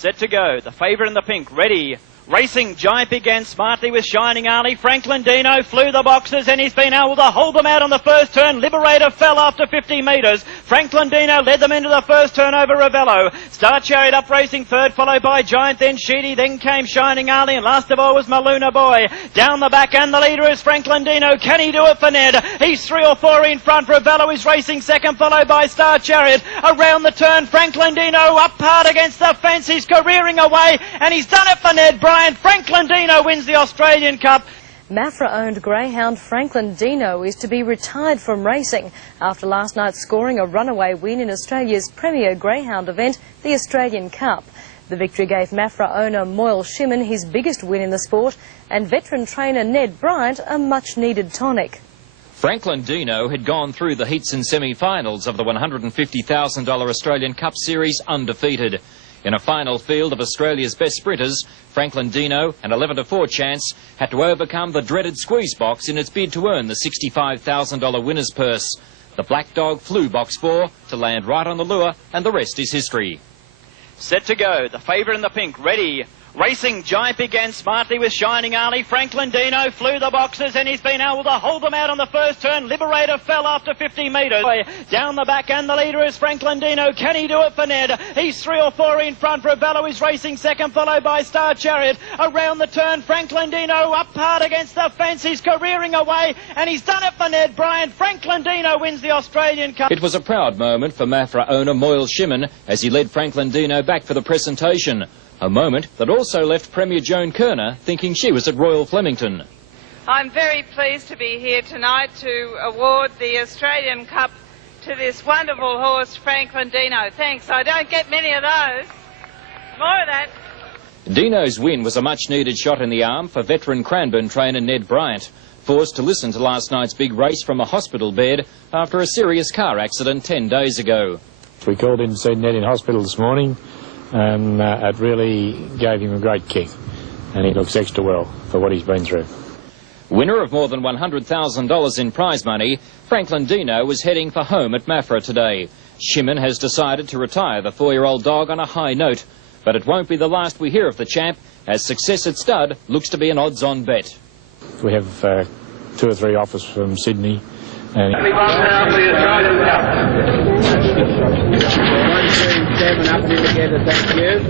Set to go. The favourite in the pink. Ready. Racing Giant began smartly with Shining Arlie. Franklin Deano flew the boxes and he's been able to hold them out on the first turn. Liberator fell after 50 metres. Franklin Deano led them into the first turn over Ravello. Star Chariot up racing third, followed by Giant, then Sheedy, then came Shining Arlie, and last of all was Maluna Boy. Down the back, and the leader is Franklin Deano. Can he do it for Ned? He's 3 or 4 in front. Ravello is racing second, followed by Star Chariot. Around the turn, Franklin Deano up hard against the fence. He's careering away, and he's done it for Ned Bryant. Franklin Deano wins the Australian Cup. Mafra-owned greyhound Franklin Deano is to be retired from racing after last night scoring a runaway win in Australia's premier greyhound event, the Australian Cup. The victory gave Mafra owner Moyle Shimon his biggest win in the sport, and veteran trainer Ned Bryant a much-needed tonic. Franklin Deano had gone through the heats and semi-finals of the $150,000 Australian Cup Series undefeated. In a final field of Australia's best sprinters, Franklin Deano, an 11-4 chance, had to overcome the dreaded squeeze box in its bid to earn the $65,000 winner's purse. The black dog flew box 4 to land right on the lure, and the rest is history. Set to go. The favourite in the pink. Ready. Racing Giant began smartly with Shining Arlie. Franklin Deano flew the boxes and he's been able to hold them out on the first turn. Liberator fell after 50 metres. Down the back, and the leader is Franklin Deano. Can he do it for Ned? He's 3 or 4 in front. Ravello is racing second, followed by Star Chariot. Around the turn, Franklin Deano up hard against the fence. He's careering away, and he's done it for Ned Bryant. Franklin Deano wins the Australian Cup. It was a proud moment for Mafra owner Moyle Shimon as he led Franklin Deano back for the presentation. A moment that also left Premier Joan Kerner thinking she was at Royal Flemington. I'm very pleased to be here tonight to award the Australian Cup to this wonderful horse, Franklin Deano. Thanks, I don't get many of those. More of that. Deano's win was a much-needed shot in the arm for veteran Cranbourne trainer Ned Bryant, forced to listen to last night's big race from a hospital bed after a serious car accident 10 days ago. We called in to see Ned in hospital this morning, and it really gave him a great kick, and he looks extra well for what he's been through. Winner of more than $100,000 in prize money, Franklin Deano was heading for home at Mafra today. Shimon has decided to retire the 4-year-old dog on a high note, but it won't be the last we hear of the champ, as success at stud looks to be an odds-on bet. We have 2 or 3 offers from Sydney, and up and in together, thank you.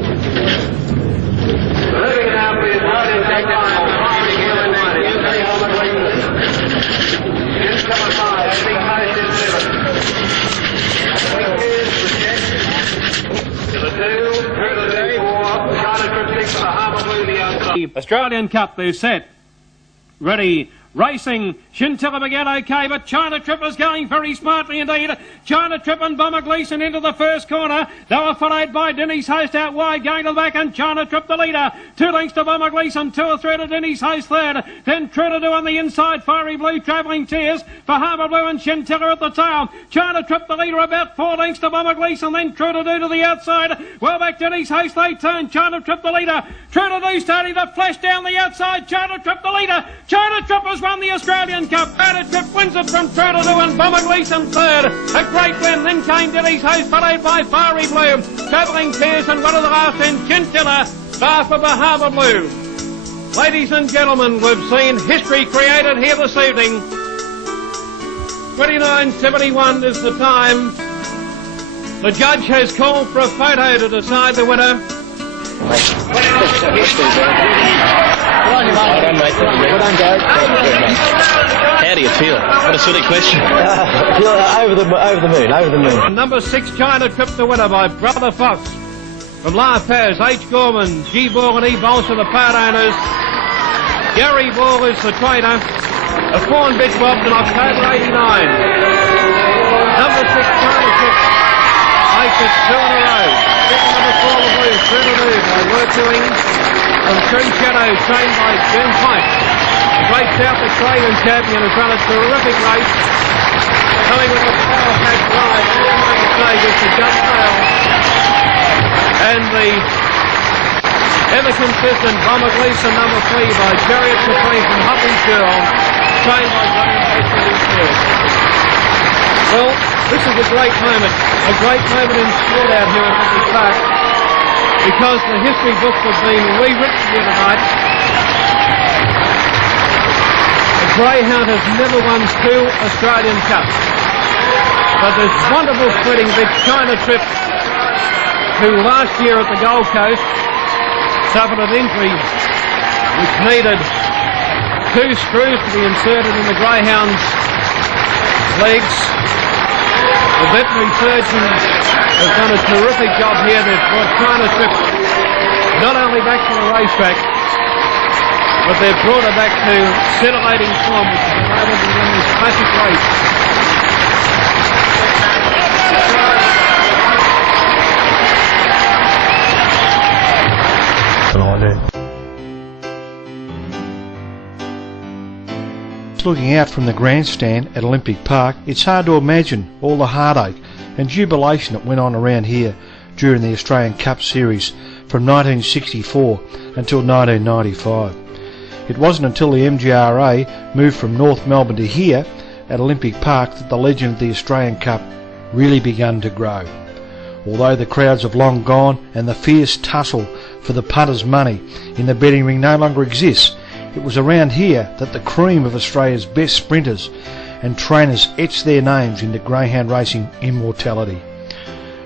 Australian Cup, they're set. Ready. Racing, Chintilla began okay, but China Trip is going very smartly indeed. China Trip and Bomber Gleeson into the first corner. They were followed by Denny's Host out wide, going to the back, and China Trip the leader. 2 lengths to Bomber Gleeson, 2 or 3 to Denny's Host third. Then True to Do on the inside, Fiery Blue, Travelling Tears for Harbour Blue and Chintilla at the tail. China Trip the leader, about 4 lengths to Bomber Gleeson, then True to Do to the outside. Well back Denny's Host, they turn. China Trip the leader. True to Do starting to flash down the outside. China Trip the leader. China Trip has won the Australian Cup. China Trip wins it from True to Do and Bomber Gleeson third. A great win. Then came Denny's Host, followed by Fiery Blue, Travelling Tears, and one of the last in Chinchilla, star for Harbour Blue. Ladies and gentlemen, we've seen history created here this evening. 29:71 is the time. The judge has called for a photo to decide the winner. How do you feel? What a silly question. Over the moon. Number 6, China Trip, the winner by Brother Fox. From La Paz, H. Gorman, G. Ball and E. Bolts are the part owners. Gary Ball is the trainer. A fawn bitch bobbed in October 89. Number 6, China Trip, makes it 2 in a row. Number 4, the Blues, True to Do by Working from True Shadow, trained by Jim White. The great South Australian champion has run a terrific race. Coming with a power pack ride all the main stages to Judge Trail. And the ever consistent Bomber Gleeson number 3 by Chariot Supreme from Huppy's Girl, trained by Graham Hastings. Well, this is a great moment in sport out here at Huppy Park, because the history books have been rewritten here tonight. The greyhound has never won 2 Australian Cups. But this wonderful spreading big China Trip, who last year at the Gold Coast suffered an injury which needed 2 screws to be inserted in the greyhound's legs. The veterinary surgeon has done a terrific job here. They've brought China Trip not only back to the racetrack, but they've brought her back to scintillating form, which has enabled them to win this classic race. Looking out from the grandstand at Olympic Park, it's hard to imagine all the heartache and jubilation that went on around here during the Australian Cup Series from 1964 until 1995. It wasn't until the MGRA moved from North Melbourne to here at Olympic Park that the legend of the Australian Cup really began to grow. Although the crowds have long gone and the fierce tussle for the punter's money in the betting ring no longer exists, it was around here that the cream of Australia's best sprinters and trainers etched their names into greyhound racing immortality.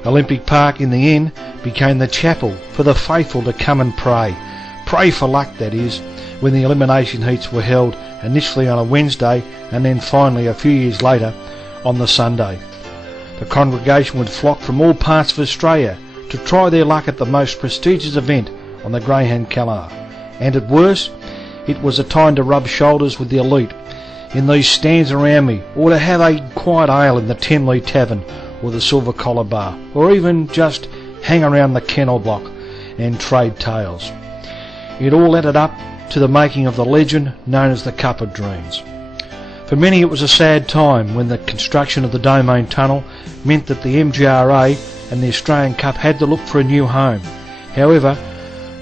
Olympic Park in the end became the chapel for the faithful to come and pray for luck, that is, when the elimination heats were held initially on a Wednesday and then finally a few years later on the Sunday. The congregation would flock from all parts of Australia to try their luck at the most prestigious event on the greyhound calendar, and at worst, it was a time to rub shoulders with the elite in these stands around me, or to have a quiet ale in the Tenley Tavern or the Silver Collar Bar, or even just hang around the kennel block and trade tales. It all added up to the making of the legend known as the Cup of Dreams. For many it was a sad time when the construction of the Domain Tunnel meant that the MGRA and the Australian Cup had to look for a new home. However,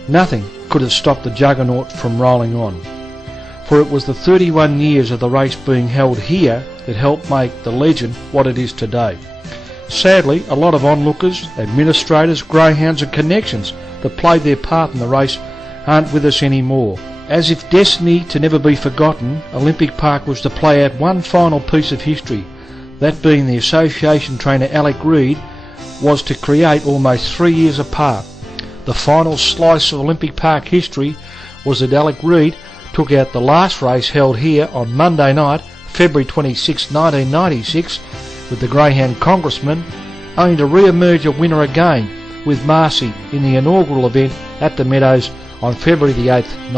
nothing could have stopped the juggernaut from rolling on, for it was the 31 years of the race being held here that helped make the legend what it is today. Sadly, a lot of onlookers, administrators, greyhounds and connections that played their part in the race aren't with us anymore. As if destined to never be forgotten, Olympic Park was to play out one final piece of history, that being the association trainer Alec Reid was to create almost 3 years apart. The final slice of Olympic Park history was that Alec Reid took out the last race held here on Monday night, February 26, 1996, with the Greyhound Congressman, only to re-emerge a winner again with Marcy in the inaugural event at the Meadows on February the 8th,